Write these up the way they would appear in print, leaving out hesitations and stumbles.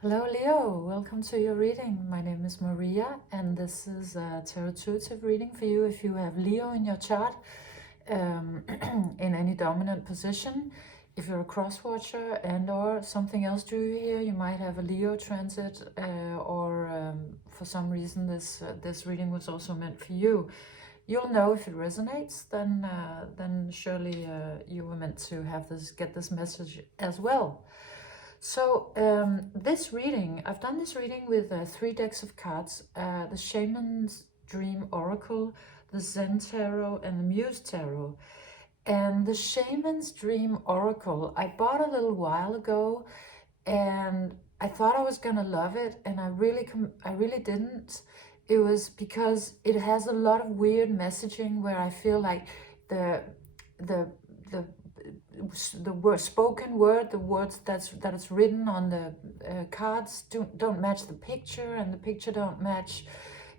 Hello Leo, welcome to your reading. My name is Maria and this is a tarot-intuitive reading for you if you have Leo in your chart in any dominant position. If you're a cross-watcher and or something else drew you here, you might have a Leo transit or for some reason this reading was also meant for you. You'll know if it resonates, then surely you were meant to have get this message as well. So this reading, I've done this reading with 3 decks of cards, the Shaman's Dream Oracle, the Zen Tarot, and the Muse Tarot. And the Shaman's Dream Oracle, I bought a little while ago, and I thought I was gonna love it, and I really didn't. It was because it has a lot of weird messaging where I feel like the word, spoken word, the words that is written on the cards don't match the picture, and the picture don't match,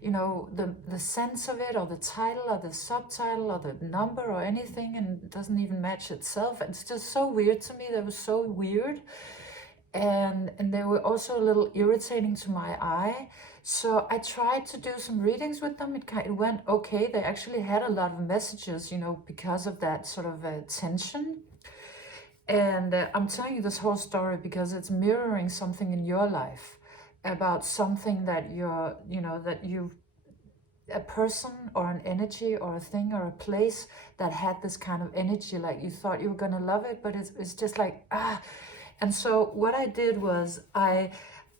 you know, the sense of it, or the title, or the subtitle, or the number, or anything, and it doesn't even match itself. It's just so weird to me. That was so weird, and they were also a little irritating to my eye. So I tried to do some readings with them. It went okay. They actually had a lot of messages, you know, because of that sort of tension. And I'm telling you this whole story because it's mirroring something in your life about something that you're, you know, a person or an energy or a thing or a place that had this kind of energy, like you thought you were going to love it, but it's just like, ah. And so what I did was I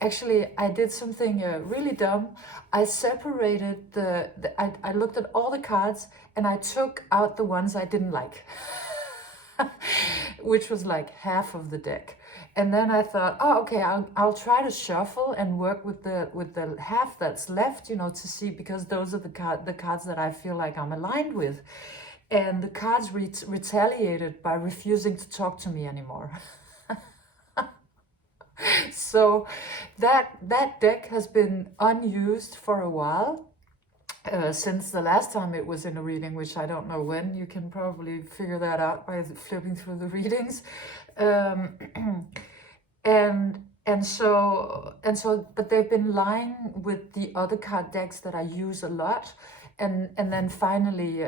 did something really dumb. I separated I looked at all the cards and I took out the ones I didn't like. Which was like half of the deck. And then I thought, oh, okay, I'll try to shuffle and work with the half that's left, you know, to see, because those are the cards that I feel like I'm aligned with. And the cards retaliated by refusing to talk to me anymore. So that deck has been unused for a while. Since the last time it was in a reading, which I don't know when. You can probably figure that out by flipping through the readings. But they've been lying with the other card decks that I use a lot. And then finally,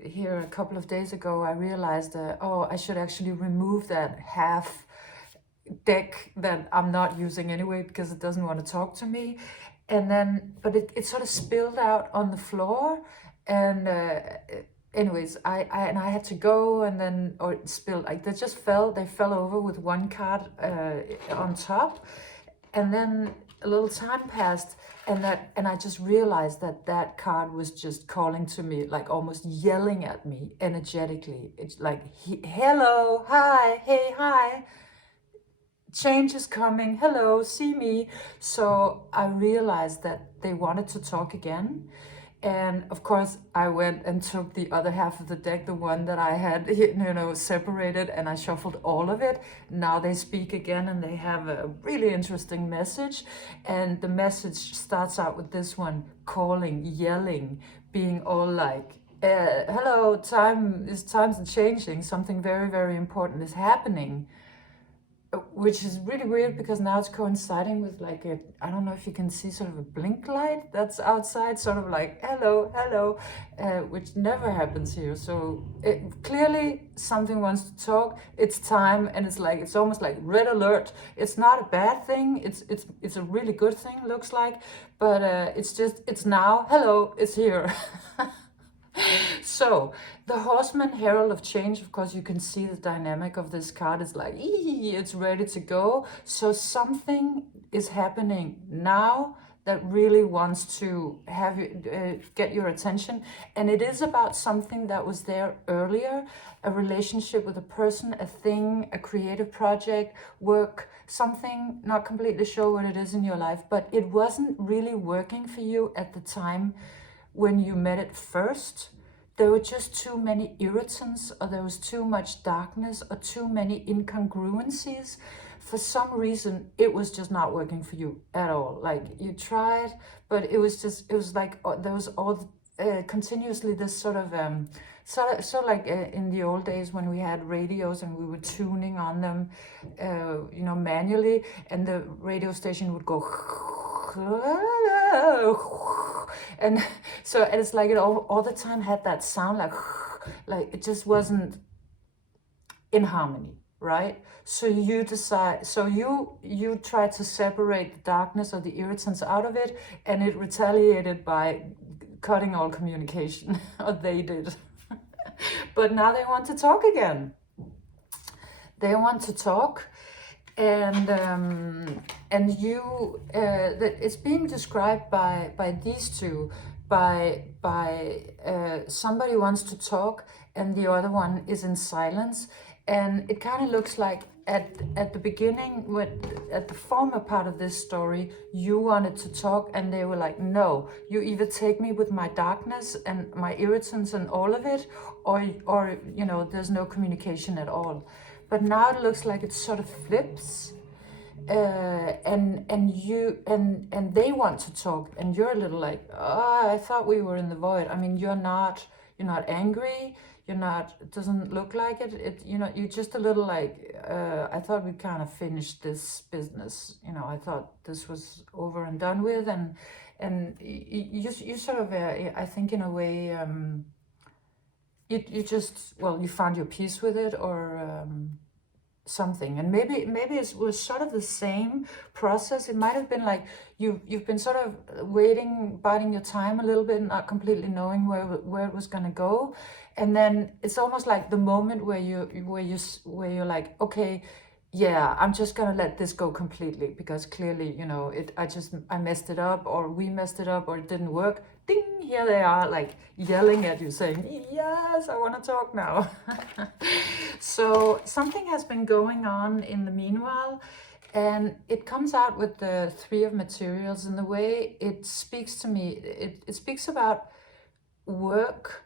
here a couple of days ago, I realized, oh, I should actually remove that half deck that I'm not using anyway because it doesn't want to talk to me. And then, but it sort of spilled out on the floor, and anyways, I had to go, and then, or it spilled, like they fell over with one card on top, and then a little time passed, and I just realized that card was just calling to me, like almost yelling at me energetically. It's like, hello, hi, hey, hi. Change is coming, hello, see me. So I realized that they wanted to talk again. And of course, I went and took the other half of the deck, the one that I had, you know, separated, and I shuffled all of it. Now they speak again, and they have a really interesting message. And the message starts out with this one, calling, yelling, being all like, hello, time's changing, something very, very important is happening. Which is really weird because now it's coinciding with like I don't know if you can see sort of a blink light that's outside, sort of like hello, hello, which never happens here. So clearly something wants to talk, it's time, and it's almost like red alert. It's not a bad thing, it's a really good thing, looks like, but it's now, hello, it's here. So the Horseman, Herald of Change, of course, you can see the dynamic of this card. It's like, it's ready to go. So something is happening now that really wants to have you, get your attention. And it is about something that was there earlier, a relationship with a person, a thing, a creative project, work, something, not completely sure what it is in your life, but it wasn't really working for you at the time when you met it first. There were just too many irritants, or there was too much darkness, or too many incongruencies. For some reason, it was just not working for you at all. Like you tried, but it was like there was all continuously this sort of So like in the old days when we had radios and we were tuning on them, you know, manually, and the radio station would go, and so it's like it all the time had that sound like it just wasn't in harmony, right? So you decide, so you try to separate the darkness or the irritants out of it, and it retaliated by cutting all communication, or they did. But now they want to talk again. They want to talk, and you, it's being described by these two, by somebody wants to talk, and the other one is in silence. And it kind of looks like at the beginning, at the former part of this story, you wanted to talk and they were like, no, you either take me with my darkness and my irritants and all of it, or you know, there's no communication at all. But now it looks like it sort of flips, and they want to talk, and you're a little like, oh, I thought we were in the void. I mean, you're not angry. You're not, it doesn't look like it, you know, you're just a little like, I thought we kind of finished this business, you know, I thought this was over and done with, and you sort of, I think in a way, you just, well, you found your peace with it, or something. And maybe it was sort of the same process. It might have been like you've been sort of waiting, biding your time a little bit, not completely knowing where it was going to go. And then it's almost like the moment where you're like, okay, yeah, I'm just gonna let this go completely, because clearly, you know, I messed it up, or we messed it up, or it didn't work. Ding, here they are, like yelling at you, saying, yes, I want to talk now. So something has been going on in the meanwhile, and it comes out with the Three of Materials. And the way it speaks to me, it speaks about work.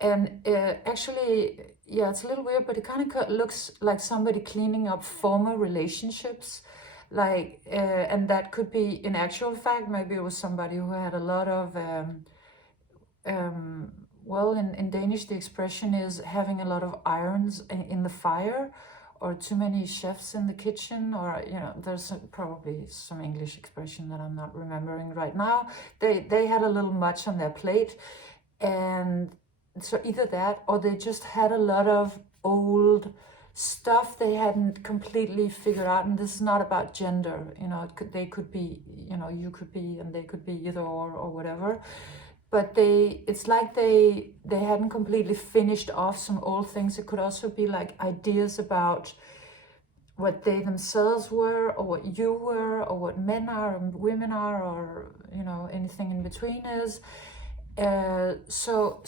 And actually, yeah, it's a little weird, but it kind of looks like somebody cleaning up former relationships. Like, and that could be, in actual fact, maybe it was somebody who had a lot of, well, in Danish, the expression is having a lot of irons in the fire, or too many chefs in the kitchen, or, you know, there's probably some English expression that I'm not remembering right now. They had a little much on their plate, and so either that, or they just had a lot of old stuff they hadn't completely figured out. And this is not about gender, you know, they could be, you know, you could be, and they could be either or whatever. But it's like they hadn't completely finished off some old things. It could also be like ideas about what they themselves were, or what you were, or what men are and women are, or, you know, anything in between is. So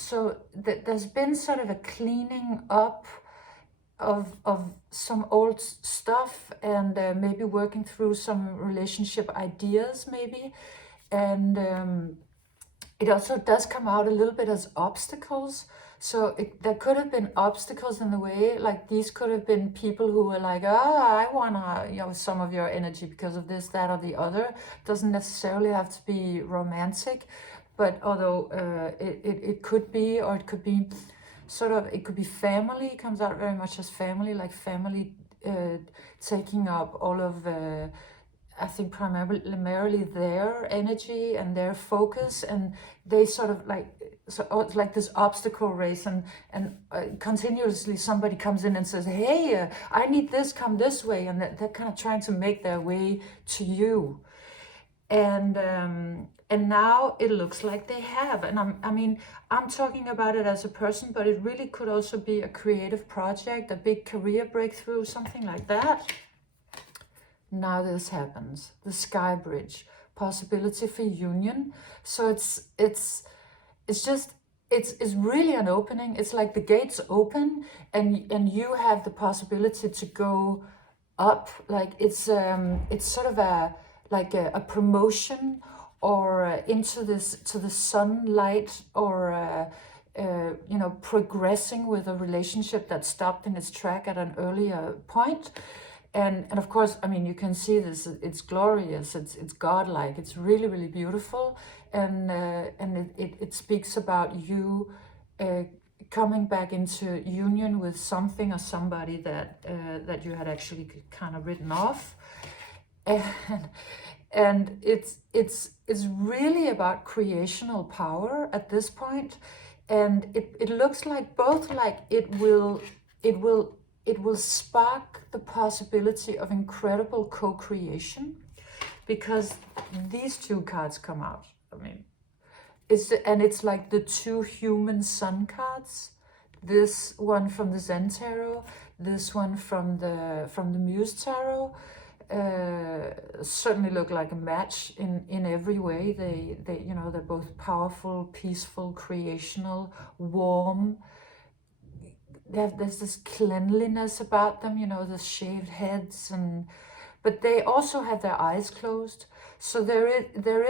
there's been sort of a cleaning up of some old stuff, and maybe working through some relationship ideas maybe. And it also does come out a little bit as obstacles. So there could have been obstacles in the way, like these could have been people who were like, I wanna, you know, some of your energy because of this, that, or the other. Doesn't necessarily have to be romantic. But although it could be, or it could be sort of, it could be family. It comes out very much as family, like family taking up all of, I think primarily their energy and their focus, and they sort of like, so it's like this obstacle race, and continuously somebody comes in and says, hey, I need this, come this way, and they're kind of trying to make their way to you. And now it looks like they have. And I'm talking about it as a person, but it really could also be a creative project, a big career breakthrough, something like that. Now this happens. The Sky Bridge, possibility for union. So it's really an opening. It's like the gates open, and you have the possibility to go up. Like it's sort of a promotion, or into to the sunlight, or you know, progressing with a relationship that stopped in its track at an earlier point. And of course, I mean, you can see this, it's glorious, it's godlike, it's really, really beautiful. And it speaks about you coming back into union with something or somebody that that you had actually kind of written off, and it's really about creational power at this point, and it looks like both like it will spark the possibility of incredible co-creation, because these two cards come out. I mean, it's like the two human sun cards. This one from the Zen Tarot, this one from the Muse Tarot. Certainly look like a match in every way. They you know, they're both powerful, peaceful, creational, warm. There's this cleanliness about them, you know, the shaved heads, but they also have their eyes closed. So there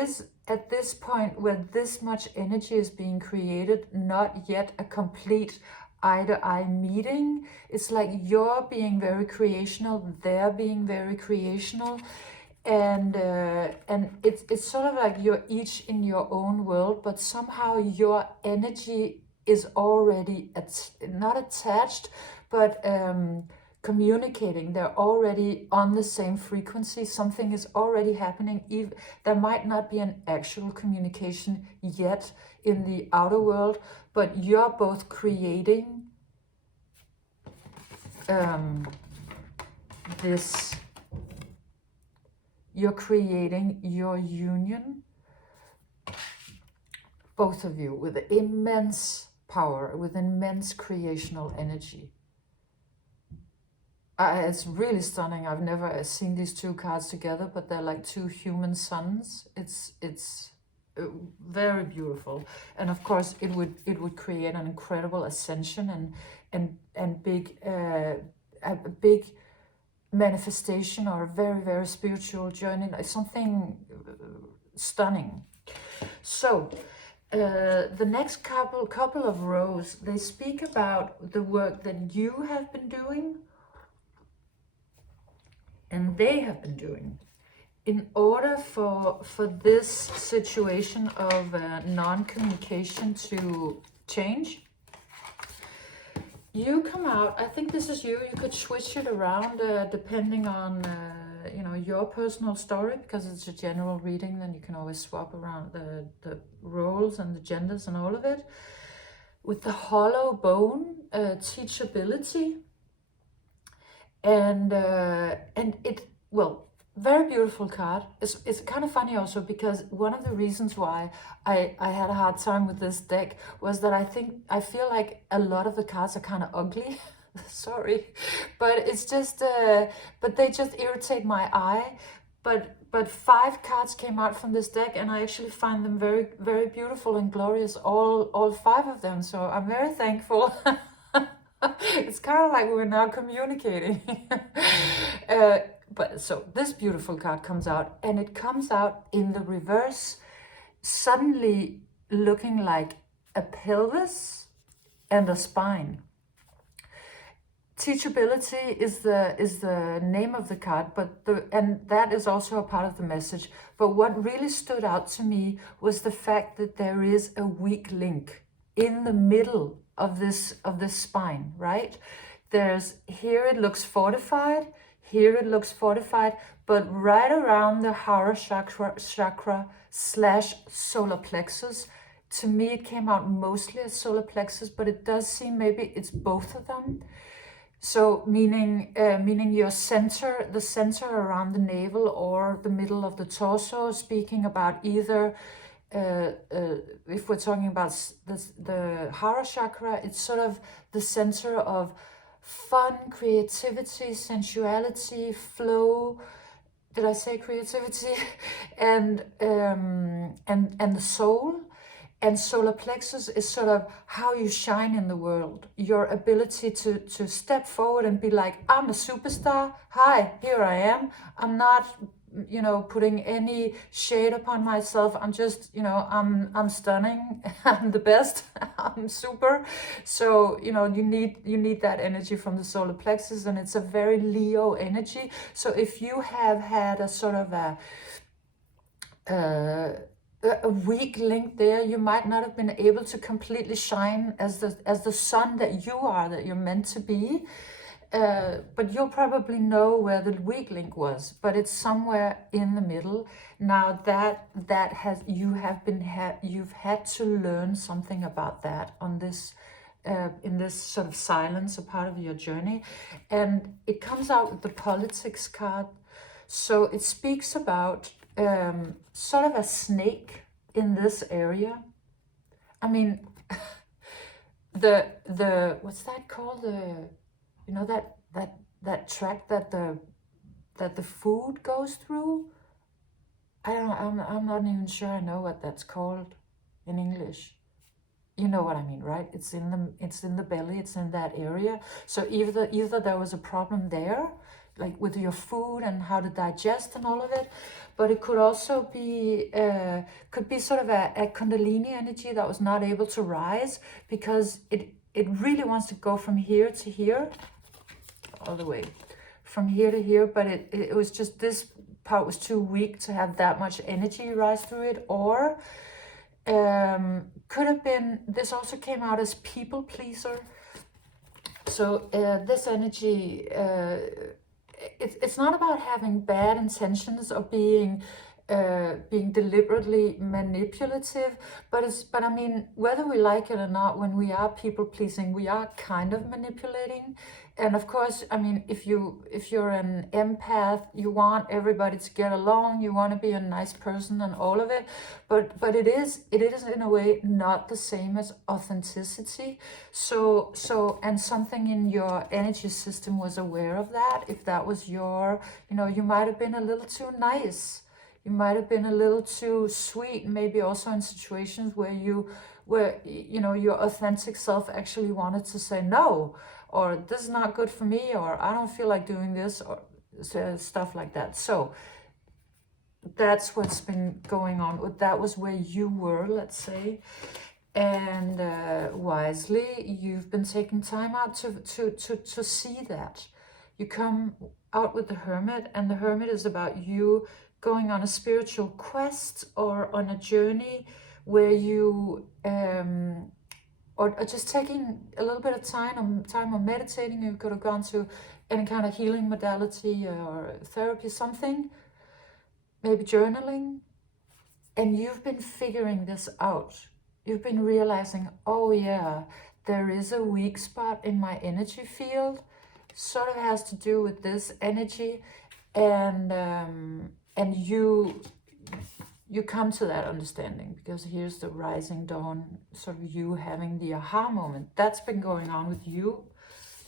is at this point where this much energy is being created, not yet a complete eye-to-eye meeting. It's like you're being very creational, they're being very creational, and it's sort of like you're each in your own world, but somehow your energy is already not attached, but communicating. They're already on the same frequency. Something is already happening. There might not be an actual communication yet in the outer world, but you're both creating you're creating your union, both of you, with immense power, with immense creational energy. It's really stunning. I've never seen these two cards together, but they're like two human suns. It's very beautiful, and of course it would create an incredible ascension and big a big manifestation, or a very, very spiritual journey, something stunning. So the next couple of rows, they speak about the work that you have been doing and they have been doing in order for this situation of non-communication to change. You come out, I think this is you could switch it around depending on you know, your personal story, because it's a general reading. Then you can always swap around the roles and the genders and all of it. With the hollow bone, teachability, and it, well, very beautiful card. It's kind of funny also, because one of the reasons why I had a hard time with this deck was that I feel like a lot of the cards are kind of ugly. Sorry, but it's just but they just irritate my eye. But 5 cards came out from this deck, and I actually find them very, very beautiful and glorious, all 5 of them. So I'm very thankful. It's kind of like we're now communicating. But so this beautiful card comes out, and it comes out in the reverse, suddenly looking like a pelvis and a spine. Teachability is the name of the card, and that is also a part of the message. But what really stood out to me was the fact that there is a weak link in the middle of this spine, right? There's, here it looks fortified, here it looks fortified, but right around the Hara chakra slash solar plexus, to me it came out mostly as solar plexus, but it does seem maybe it's both of them. So meaning your center, the center around the navel or the middle of the torso, speaking about either, if we're talking about the Hara chakra, it's sort of the center of fun, creativity, sensuality, flow. Did I say creativity? and the soul. And solar plexus is sort of how you shine in the world. Your ability to step forward and be like, I'm a superstar. Hi, here I am. I'm not, you know, putting any shade upon myself. I'm just, you know, I'm stunning. I'm the best. I'm super. So, you know, you need that energy from the solar plexus, and it's a very Leo energy. So if you have had a sort of a a weak link there. You might not have been able to completely shine as the sun that you are, that you're meant to be. But you'll probably know where the weak link was, but it's somewhere in the middle. Now you've had to learn something about that on this in this sort of silence, a part of your journey, and it comes out with the politics card. So it speaks about sort of a snake in this area. I mean, the what's that called? You know, that track that the food goes through. I'm not even sure I know what that's called in English. You know what I mean, right? It's in the belly. It's in that area. So either there was a problem there, like with your food and how to digest and all of it, but it could also be sort of a Kundalini energy that was not able to rise because it really wants to go from here to here, all the way from here to here, but it was just this part was too weak to have that much energy rise through it. Or could have been, this also came out as people pleaser. So this energy, it's not about having bad intentions or being deliberately manipulative, but I mean, whether we like it or not, when we are people pleasing, we are kind of manipulating. And of course, I mean, if you're an empath, you want everybody to get along, you want to be a nice person and all of it, but it is in a way not the same as authenticity. So and something in your energy system was aware of that. If that was your, you know, you might have been a little too nice. You might have been a little too sweet, maybe also in situations where you know, your authentic self actually wanted to say no, or this is not good for me, or I don't feel like doing this, or stuff like that. So that's what's been going on. That was where you were, let's say. And wisely, you've been taking time out to see that. You come out with the Hermit, and the Hermit is about you going on a spiritual quest or on a journey where you or just taking a little bit of time or meditating. You could have gone to any kind of healing modality or therapy, something, maybe journaling, and you've been figuring this out. You've been realizing, oh yeah, there is a weak spot in my energy field, sort of has to do with this energy, and you come to that understanding, because here's the rising dawn, sort of you having the aha moment. That's been going on with you.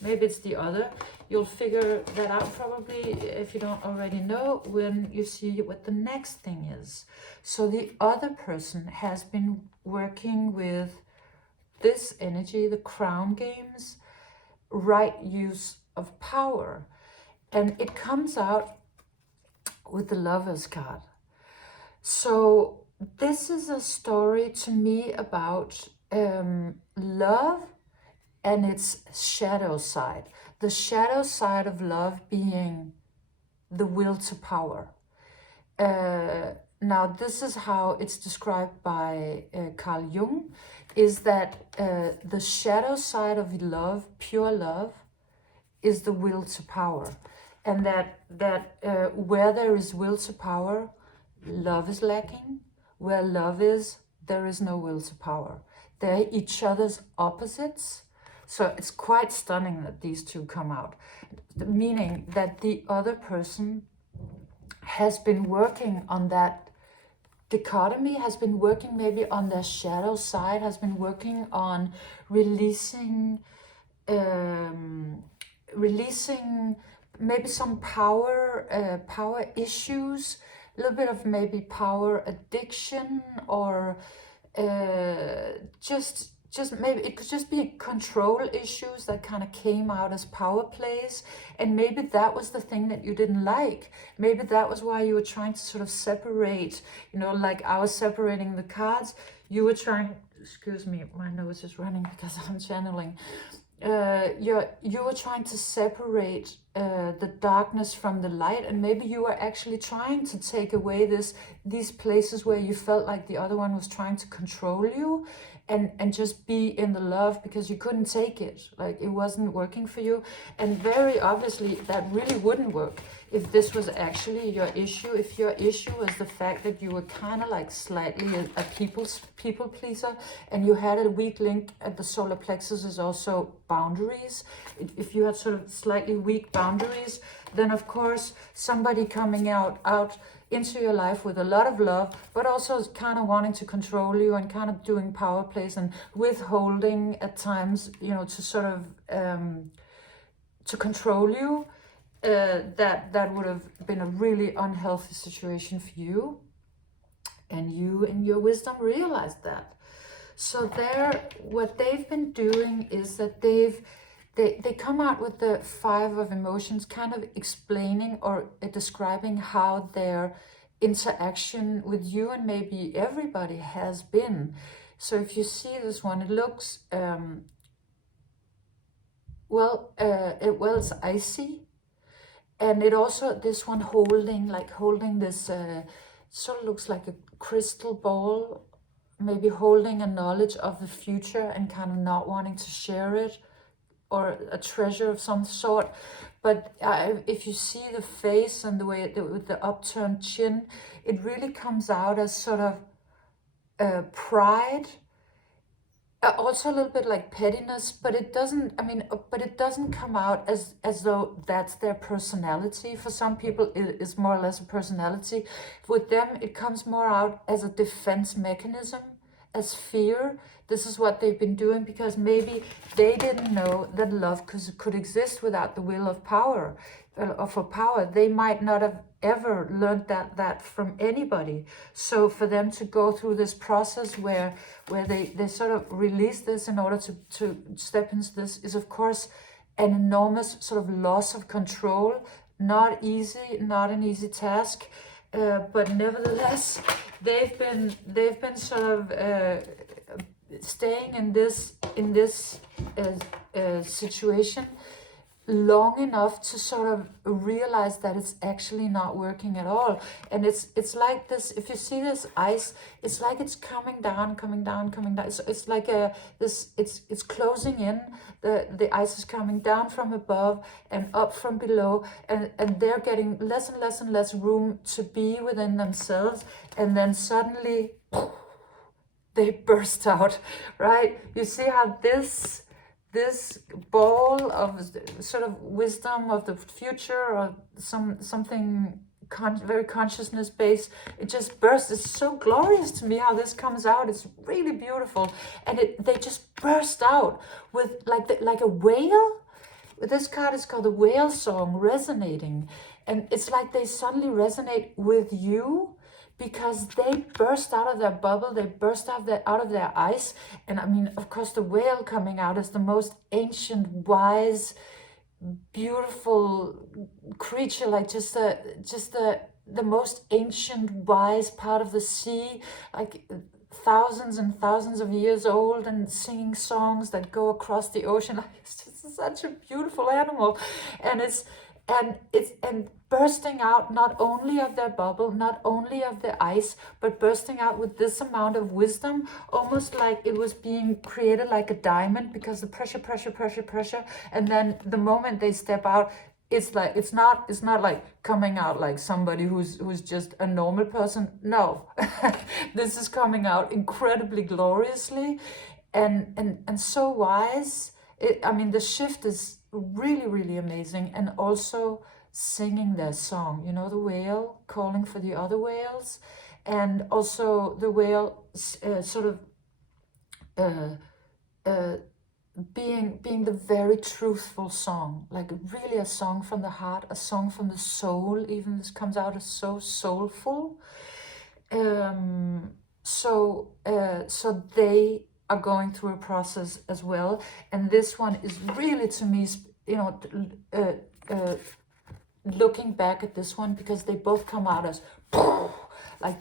Maybe it's the other. You'll figure that out probably, if you don't already know, when you see what the next thing is. So the other person has been working with this energy, the crown games, right use of power. And it comes out with the Lover's card. So this is a story to me about love and its shadow side. The shadow side of love being the will to power. Now this is how it's described by Carl Jung, is that the shadow side of love, pure love, is the will to power. And that where there is will to power, love is lacking. Where love is, there is no will to power. They're each other's opposites. So it's quite stunning that these two come out. Meaning that the other person has been working on that dichotomy, has been working maybe on their shadow side, has been working on releasing maybe some power issues, a little bit of maybe power addiction, or just maybe it could just be control issues that kind of came out as power plays. And maybe that was the thing that you didn't like. Maybe that was why you were trying to sort of separate, you know, like I was separating the cards. You were trying, excuse me, my nose is running because I'm channeling. you were trying to separate the darkness from the light, and maybe you were actually trying to take away these places where you felt like the other one was trying to control you, and just be in the love, because you couldn't take it, like it wasn't working for you. And very obviously that really wouldn't work if this was actually your issue. If your issue was the fact that you were kind of like slightly a people pleaser, and you had a weak link at the solar plexus is also boundaries. If you had sort of slightly weak boundaries, then of course somebody coming out into your life with a lot of love, but also kind of wanting to control you and kind of doing power plays and withholding at times, you know, to sort of to control you, that would have been a really unhealthy situation for you. And you in your wisdom realized that. So what they've been doing is that they come out with the 5 of emotions, kind of explaining or describing how their interaction with you and maybe everybody has been. So if you see this one, it looks it's icy, and it also, this one holding this sort of looks like a crystal ball, maybe holding a knowledge of the future and kind of not wanting to share it, or a treasure of some sort. But if you see the face and the way with the upturned chin, it really comes out as sort of pride, also a little bit like pettiness, but it doesn't, but it doesn't come out as though that's their personality. For some people it is more or less a personality. With them it comes more out as a defense mechanism, as fear. This is what they've been doing because maybe they didn't know that love could exist without the will of power, for power. They might not have ever learned that from anybody. So for them to go through this process where they sort of release this in order to step into this is of course an enormous sort of loss of control. Not easy, not an easy task, but nevertheless they've been sort of staying in this situation long enough to sort of realize that it's actually not working at all. And it's like this, if you see this ice, it's like it's coming down. It's like it's closing in. The ice is coming down from above and up from below, and they're getting less and less room to be within themselves, and then suddenly they burst out, right? You see how this ball of sort of wisdom of the future, or something very consciousness based, it just bursts. It's so glorious to me how this comes out. It's really beautiful, and they just burst out with like a whale. This card is called the whale song, resonating, and it's like they suddenly resonate with you, because they burst out of their bubble, they burst out of their ice. And I mean, of course, the whale coming out is the most ancient, wise, beautiful creature, like just the most ancient, wise part of the sea, like thousands and thousands of years old, and singing songs that go across the ocean. It's just such a beautiful animal, and it's bursting out not only of their bubble, not only of the ice, but bursting out with this amount of wisdom, almost like it was being created like a diamond, because the pressure, and then the moment they step out, it's like it's not like coming out like somebody who's just a normal person. No, this is coming out incredibly gloriously, and so wise. The shift is really, really amazing. And also singing their song, you know, the whale calling for the other whales, and also the whale sort of being the very truthful song, like really a song from the heart, a song from the soul. Even this comes out as so soulful. So they are going through a process as well, and this one is really, to me, you know, looking back at this one, because they both come out as like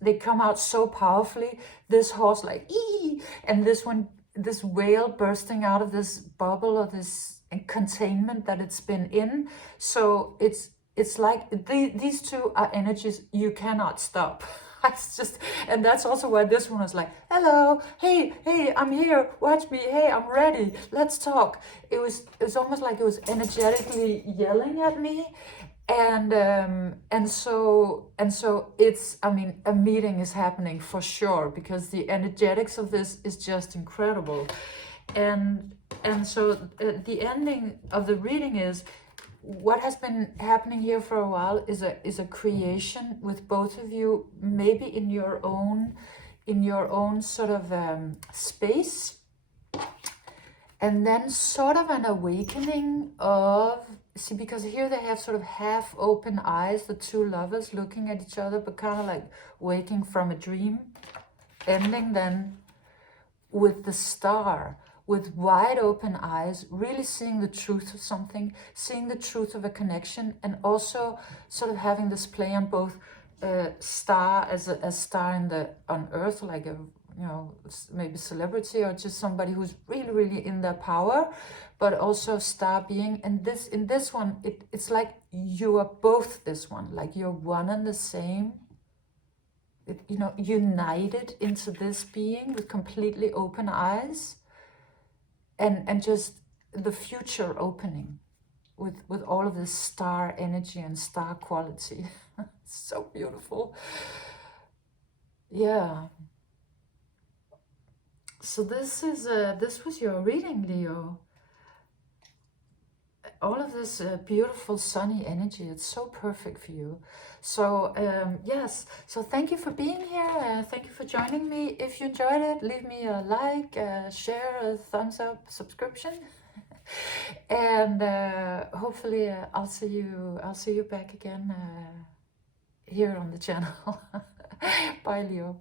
they come out so powerfully. This horse like ee, and this one this whale bursting out of this bubble or this containment that it's been in. So it's like these two are energies you cannot stop. It's just, and that's also why this one was like, hello, hey, I'm here, watch me, hey, I'm ready, let's talk. It was almost like it was energetically yelling at me. And so it's, I mean, a meeting is happening for sure, because the energetics of this is just incredible. And so the ending of the reading is, what has been happening here for a while is a creation with both of you, maybe in your own sort of space, and then sort of an awakening of, see, because here they have sort of half open eyes, the two lovers looking at each other, but kind of like waking from a dream, ending then with the star, with wide open eyes, really seeing the truth of something, seeing the truth of a connection, and also sort of having this play on both star as a star on earth, like a, you know, maybe celebrity or just somebody who's really, really in their power, but also star being. And in this one, it's like you are both this one, like you're one and the same. You know, united into this being with completely open eyes, and just the future opening with all of this star energy and star quality. So beautiful. Yeah. So this was your reading, Leo. All of this beautiful sunny energy, it's so perfect for you. So yes, so thank you for being here, thank you for joining me. If you enjoyed it, leave me a like, share, a thumbs up, subscription. And hopefully I'll see you back again here on the channel. Bye, Leo.